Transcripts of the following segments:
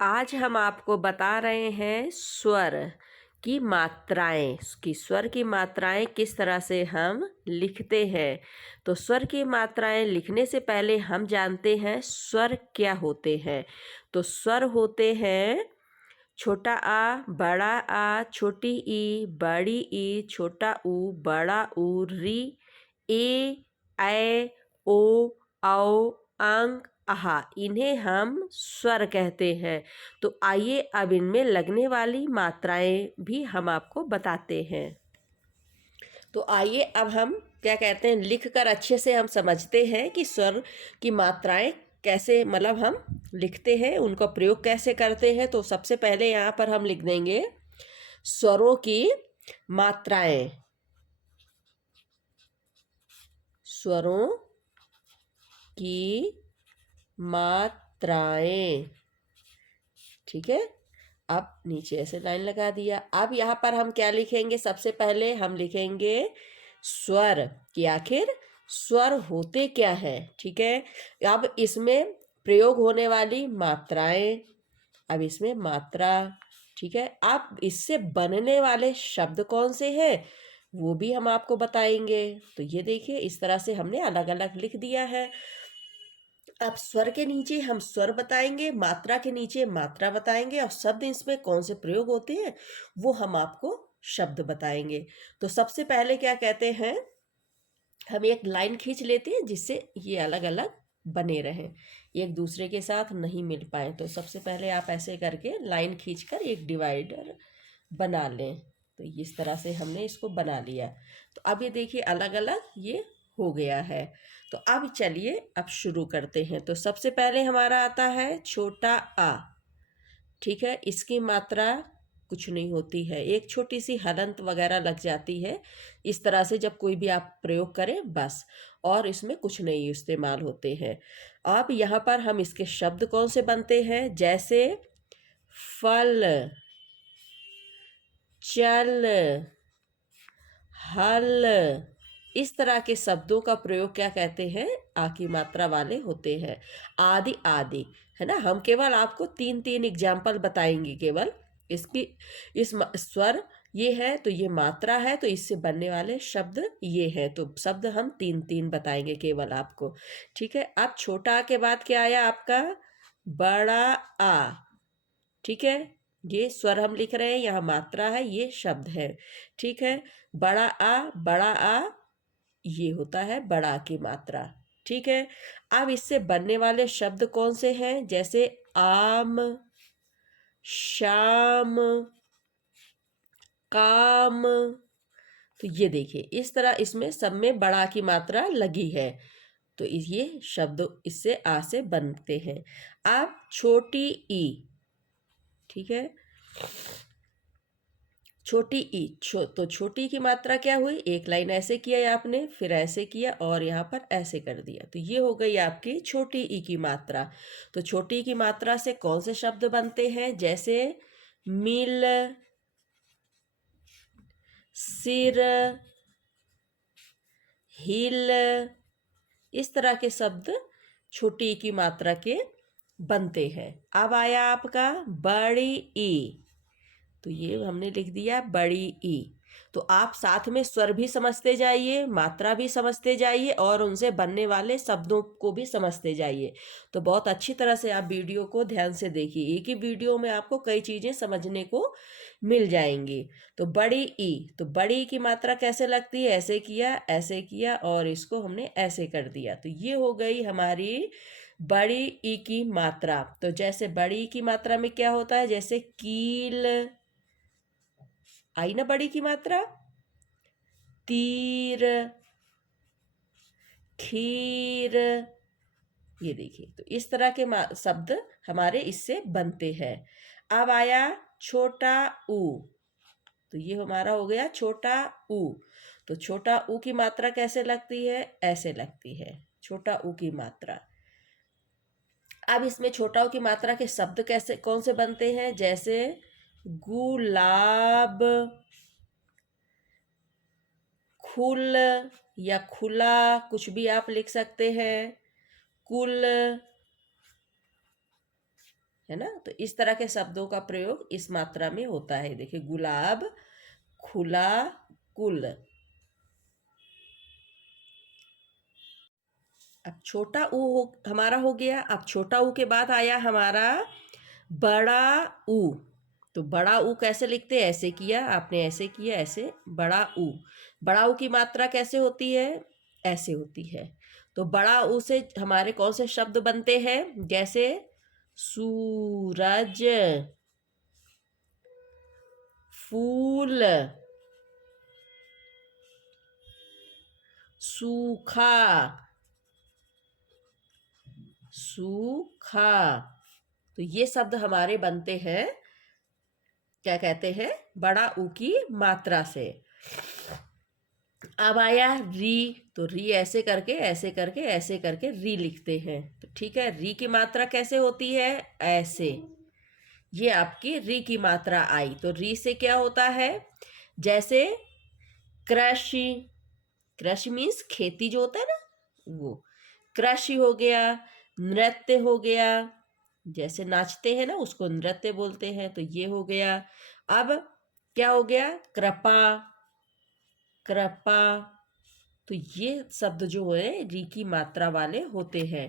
आज हम आपको बता रहे हैं स्वर की मात्राएं कि स्वर की मात्राएं किस तरह से हम लिखते हैं। तो स्वर की मात्राएं लिखने से पहले हम जानते हैं स्वर क्या होते हैं। तो स्वर होते हैं छोटा आ, बड़ा आ, छोटी ई, बड़ी ई, छोटा ऊ, बड़ा ऊ, री, ए, ऐ, ओ, औ, अंग, आहा। इन्हें हम स्वर कहते हैं। तो आइए अब इनमें लगने वाली मात्राएं भी हम आपको बताते हैं। तो आइए अब हम क्या कहते हैं, लिखकर अच्छे से हम समझते हैं कि स्वर की मात्राएं कैसे, मतलब हम लिखते हैं, उनका प्रयोग कैसे करते हैं। तो सबसे पहले यहाँ पर हम लिख देंगे स्वरों की मात्राएं। स्वरों की मात्राएं, ठीक है। अब नीचे ऐसे लाइन लगा दिया। अब यहाँ पर हम क्या लिखेंगे, सबसे पहले हम लिखेंगे स्वर कि आखिर स्वर होते क्या है, ठीक है। अब इसमें प्रयोग होने वाली मात्राएं, अब इसमें मात्रा, ठीक है। अब इससे बनने वाले शब्द कौन से हैं वो भी हम आपको बताएंगे। तो ये देखिए, इस तरह से हमने अलग अलग लिख दिया है। अब स्वर के नीचे हम स्वर बताएंगे, मात्रा के नीचे मात्रा बताएंगे, और शब्द इसमें कौन से प्रयोग होते हैं वो हम आपको शब्द बताएंगे। तो सबसे पहले क्या कहते हैं, हम एक लाइन खींच लेते हैं जिससे ये अलग अलग बने रहें, एक दूसरे के साथ नहीं मिल पाए। तो सबसे पहले आप ऐसे करके लाइन खींचकर एक डिवाइडर बना लें। तो इस तरह से हमने इसको बना लिया। तो अब ये देखिए अलग अलग ये हो गया है। तो अब चलिए अब शुरू करते हैं। तो सबसे पहले हमारा आता है छोटा आ, ठीक है। इसकी मात्रा कुछ नहीं होती है, एक छोटी सी हलंत वगैरह लग जाती है इस तरह से जब कोई भी आप प्रयोग करें बस, और इसमें कुछ नहीं इस्तेमाल होते हैं। अब यहाँ पर हम इसके शब्द कौन से बनते हैं, जैसे फल, चल, हल, इस तरह के शब्दों का प्रयोग क्या कहते हैं, आ की मात्रा वाले होते हैं। आदि आदि, है ना। हम केवल आपको तीन तीन एग्जाम्पल बताएंगे केवल इसकी। स्वर ये है तो ये मात्रा है, तो इससे बनने वाले शब्द ये है। तो शब्द हम तीन तीन बताएंगे केवल आपको, ठीक है। अब छोटा आ के बाद क्या आया आपका, बड़ा आ, ठीक है। ये स्वर हम लिख रहे हैं, यहाँ मात्रा है, ये शब्द है, ठीक है। बड़ा आ, बड़ा आ, ये होता है बड़ा की मात्रा, ठीक है। अब इससे बनने वाले शब्द कौन से हैं, जैसे आम, शाम, काम। तो ये देखिए इस तरह इसमें सब में बड़ा की मात्रा लगी है। तो ये शब्द इससे आ से बनते हैं। अब छोटी ई, ठीक है। छोटी ई, तो छोटी की मात्रा क्या हुई, एक लाइन ऐसे किया आपने, फिर ऐसे किया और यहाँ पर ऐसे कर दिया। तो ये हो गई आपकी छोटी ई की मात्रा। तो छोटी की मात्रा से कौन से शब्द बनते हैं, जैसे मिल, सिर, हिल, इस तरह के शब्द छोटी ई की मात्रा के बनते हैं। अब आया आपका बड़ी ई, तो ये हमने लिख दिया बड़ी ई। तो आप साथ में स्वर भी समझते जाइए, मात्रा भी समझते जाइए, और उनसे बनने वाले शब्दों को भी समझते जाइए। तो बहुत अच्छी तरह से आप वीडियो को ध्यान से देखिए, एक ही वीडियो में आपको कई चीज़ें समझने को मिल जाएंगी। तो बड़ी ई, तो बड़ी ई की मात्रा कैसे लगती है, ऐसे किया और इसको हमने ऐसे कर दिया। तो ये हो गई हमारी बड़ी ई की मात्रा। तो जैसे बड़ी ई की मात्रा में क्या होता है, जैसे कील, आई ना बड़ी की मात्रा, तीर, खीर, ये देखिए। तो इस तरह के शब्द हमारे इससे बनते हैं। अब आया छोटा ऊ, तो ये हमारा हो गया छोटा ऊ। तो छोटा ऊ की मात्रा कैसे लगती है, ऐसे लगती है छोटा ऊ की मात्रा। अब इसमें छोटा ऊ की मात्रा के शब्द कैसे कौन से बनते हैं, जैसे गुलाब, खुल या खुला, कुछ भी आप लिख सकते हैं, कुल, है ना। तो इस तरह के शब्दों का प्रयोग इस मात्रा में होता है। देखिए, गुलाब, खुला, कुल। अब छोटा ऊ हमारा हो गया। अब छोटा ऊ के बाद आया हमारा बड़ा ऊ। तो बड़ा ऊ कैसे लिखते हैं? ऐसे किया आपने, ऐसे किया, ऐसे बड़ा ऊ। बड़ा ऊ की मात्रा कैसे होती है? ऐसे होती है। तो बड़ा ऊ से हमारे कौन से शब्द बनते हैं? जैसे सूरज, फूल, सूखा, सूखा। तो ये शब्द हमारे बनते हैं, क्या कहते हैं? बड़ा ऊ की मात्रा से। अब आया री। तो री ऐसे करके, ऐसे करके, ऐसे करके री लिखते हैं। तो ठीक है, री की मात्रा कैसे होती है? ऐसे। ये आपकी री की मात्रा आई। तो री से क्या होता है? जैसे कृषि। कृषि मीन्स खेती जो होता है ना, वो कृषि हो गया। नृत्य हो गया, जैसे नाचते हैं ना, उसको नृत्य बोलते हैं। तो ये हो गया। अब क्या हो गया? कृपा, कृपा। तो ये शब्द जो है री की मात्रा वाले होते हैं।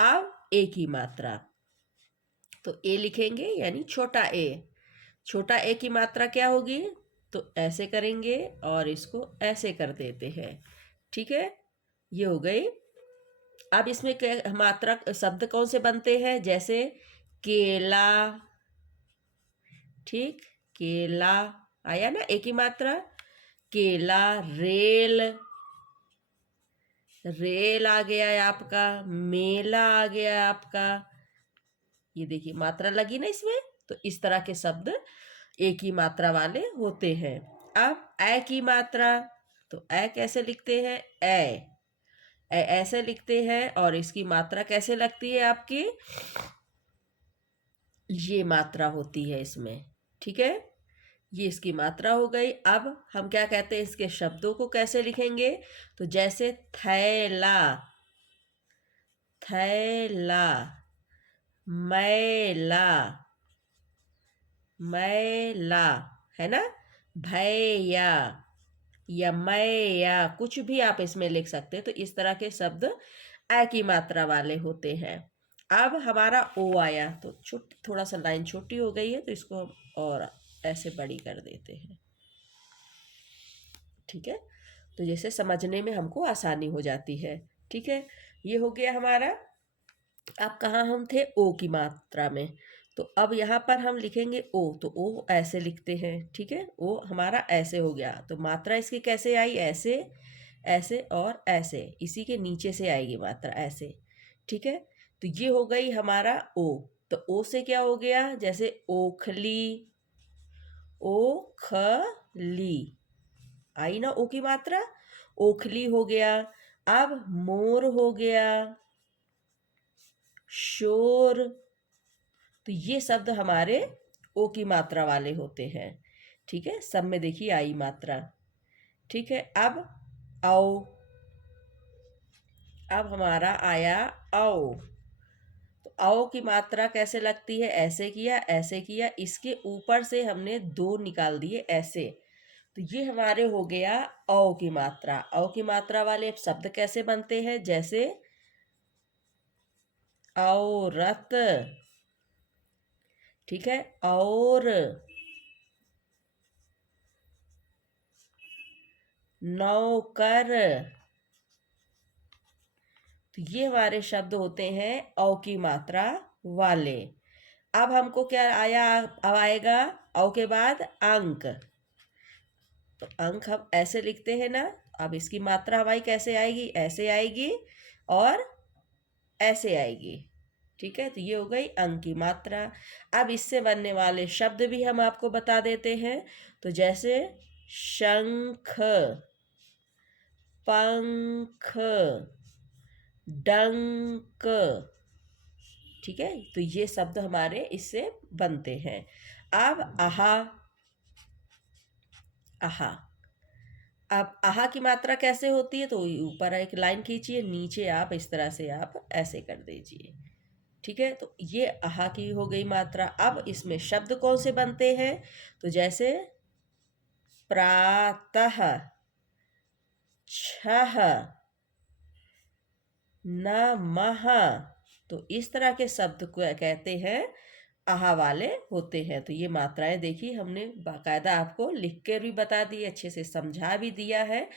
अब ए की मात्रा, तो ए लिखेंगे यानी छोटा ए। छोटा ए की मात्रा क्या होगी? तो ऐसे करेंगे और इसको ऐसे कर देते हैं। ठीक है, ये हो गई। अब इसमें क्या मात्रा शब्द कौन से बनते हैं? जैसे केला, ठीक, केला आया ना, एक ही मात्रा। केला, रेल, रेल आ गया है आपका। मेला आ गया है आपका। ये देखिए मात्रा लगी ना इसमें। तो इस तरह के शब्द एक ही मात्रा वाले होते हैं। अब ए की मात्रा, तो ए कैसे लिखते हैं? ऐसे लिखते हैं। और इसकी मात्रा कैसे लगती है आपकी? ये मात्रा होती है इसमें। ठीक है, ये इसकी मात्रा हो गई। अब हम क्या कहते हैं? इसके शब्दों को कैसे लिखेंगे? तो जैसे थैला, थैला, मैला, मैला, है ना। भैया या मैया, कुछ भी आप इसमें लिख सकते हैं। तो इस तरह के शब्द ए की मात्रा वाले होते हैं। अब हमारा ओ आया। तो थोड़ा सा लाइन छोटी हो गई है, तो इसको हम और ऐसे बड़ी कर देते हैं। ठीक है, तो जैसे समझने में हमको आसानी हो जाती है। ठीक है, ये हो गया हमारा। अब कहाँ हम थे? ओ की मात्रा में। तो अब यहाँ पर हम लिखेंगे ओ। तो ओ ऐसे लिखते हैं। ठीक है, ओ हमारा ऐसे हो गया। तो मात्रा इसकी कैसे आई? ऐसे, ऐसे और ऐसे। इसी के नीचे से आएगी मात्रा ऐसे। ठीक है, तो ये हो गई हमारा ओ। तो ओ से क्या हो गया? जैसे ओखली, ओखली आई ना ओ की मात्रा। ओखली हो गया। अब मोर हो गया, शोर। तो ये शब्द हमारे ओ की मात्रा वाले होते हैं। ठीक है, सब में देखिए आई मात्रा। ठीक है, अब आओ। अब हमारा आया आओ। तो आओ की मात्रा कैसे लगती है? ऐसे किया, ऐसे किया, इसके ऊपर से हमने दो निकाल दिए ऐसे। तो ये हमारे हो गया औ की मात्रा। औ की मात्रा वाले शब्द कैसे बनते हैं? जैसे औरत, ठीक है, और, नौकर। तो ये हमारे शब्द होते हैं औ की मात्रा वाले। अब हमको क्या आया? अब आएगा औ के बाद अंक। तो अंक हम ऐसे लिखते हैं ना। अब इसकी मात्रा हमारी कैसे आएगी? ऐसे आएगी और ऐसे आएगी। ठीक है, तो ये हो गई अंक की मात्रा। अब इससे बनने वाले शब्द भी हम आपको बता देते हैं। तो जैसे शंख, पंख, डंक। ठीक है, तो ये शब्द हमारे इससे बनते हैं। अब आहा, आहा। अब आहा की मात्रा कैसे होती है? तो ऊपर एक लाइन खींचिए, नीचे आप इस तरह से आप ऐसे कर दीजिए। ठीक है, तो ये आहा की हो गई मात्रा। अब इसमें शब्द कौन से बनते हैं, तो जैसे प्रातः, छह, नमः, तो इस तरह के शब्द को कहते हैं आहा वाले होते हैं। तो ये मात्राएं देखी हमने बाकायदा आपको लिख कर भी बता दी, अच्छे से समझा भी दिया है।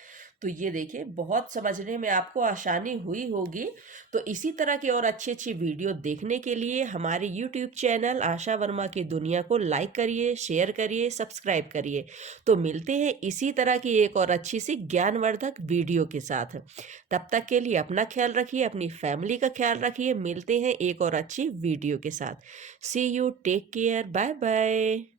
तो ये देखिए बहुत समझने में आपको आसानी हुई होगी। तो इसी तरह की और अच्छी अच्छी वीडियो देखने के लिए हमारे यूट्यूब चैनल आशा वर्मा की दुनिया को लाइक करिए, शेयर करिए, सब्सक्राइब करिए। तो मिलते हैं इसी तरह की एक और अच्छी सी ज्ञानवर्धक वीडियो के साथ। तब तक के लिए अपना ख्याल रखिए, अपनी फैमिली का ख्याल रखिए। मिलते हैं एक और अच्छी वीडियो के साथ। See you. Take care. Bye bye.